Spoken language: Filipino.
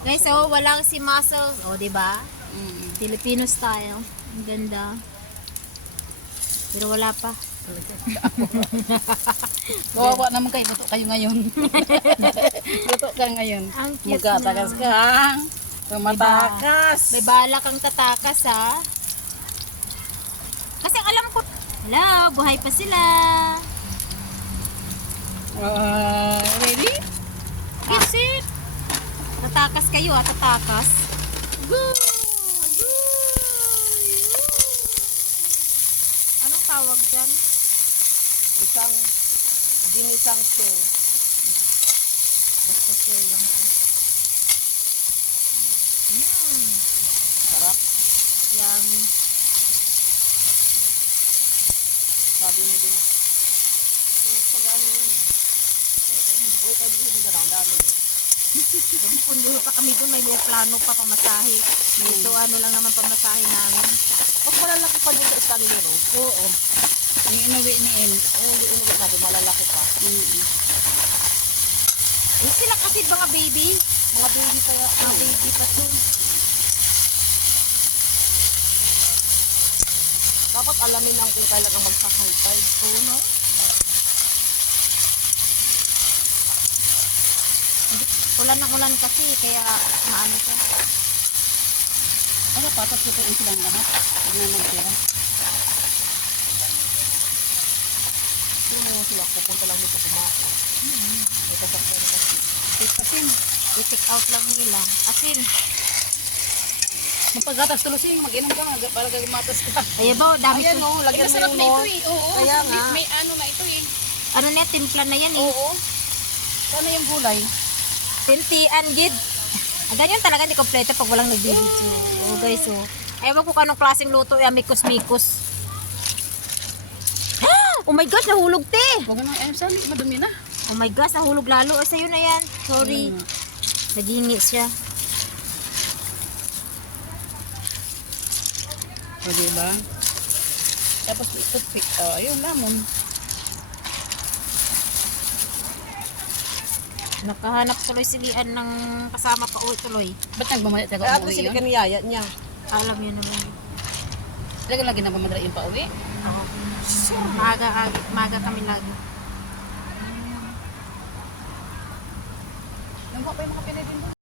Guys, oh, walang si muscles. Oh, di ba? Mm. Filipino style. Ang ganda. Pero wala pa. Kawawa naman kayo. Luto kayo ngayon. Luto ka ngayon. Ang cute Magkatakas na. ka. Tumatakas. May bala kang tatakas, ha? Kasi alam ko, hala, buhay pa sila. Ready? Kiss it. Tatakas kayo, ha? Tatakas. Anong tawag dyan? Isang ginisang shell. Basta share lang to. Sarap. Yummy. Sabi mo din. Pagpagaan mo yun. Uy, tayo din sa ang dami yun. Pundo pa kami doon, may mga plano pa pamasahe. Ito ano lang naman pamasahe namin. Pag malalaki pa dito sa Stanilero. Oo. Yung inuwi ni En. Oo, yung inuwi natin, malalaki pa. Eh sila kasi mga baby. Mga baby kaya. Mga baby pa to. Dapat alamin lang kung kailan ang magsa-high tide. Oo, no? Ulan ng ulan kasi, kaya maano siya. Ano, patas tutuin silang lahat. Huwag na magtira. Oo, sila. Pupunta lang dito kumain. May kasakyan kasi. Asin. I-take out lang nila. Asin. Magpagatas tulusing, mag-inom ka nga para gamatas ka. Ay ba, dami Ayan, to. no, lagyan mo yung no. Oo, Kaya nga. may ano na ito eh. Ano na, timpla na yan eh. Oo. Sana yung gulay. Tintian, gid. Ang ganyan talaga, hindi kompleto pag walang nagbibidyo. Oh guys, oh. Ewan ko kanong klaseng luto, mikos-mikos. Oh my gosh, nahulog te! Huwag na, sali, madumi na. Oh my gosh, nahulog lalo. O, sa'yo na yan. Sorry. Nagingi siya. O, diba? Tapos may toothpick. Ayun, lamon. Nakahanap tuloy si Lian ng kasama pa uwi tuloy. Ba't nagmamaya tayo At umuwi sila yun? kaniyaya niya. Alam niya naman. Talaga lagi na mamadala yung pauwi? Oo. Maga kami lagi. Nang pa yung mga pinay din doon.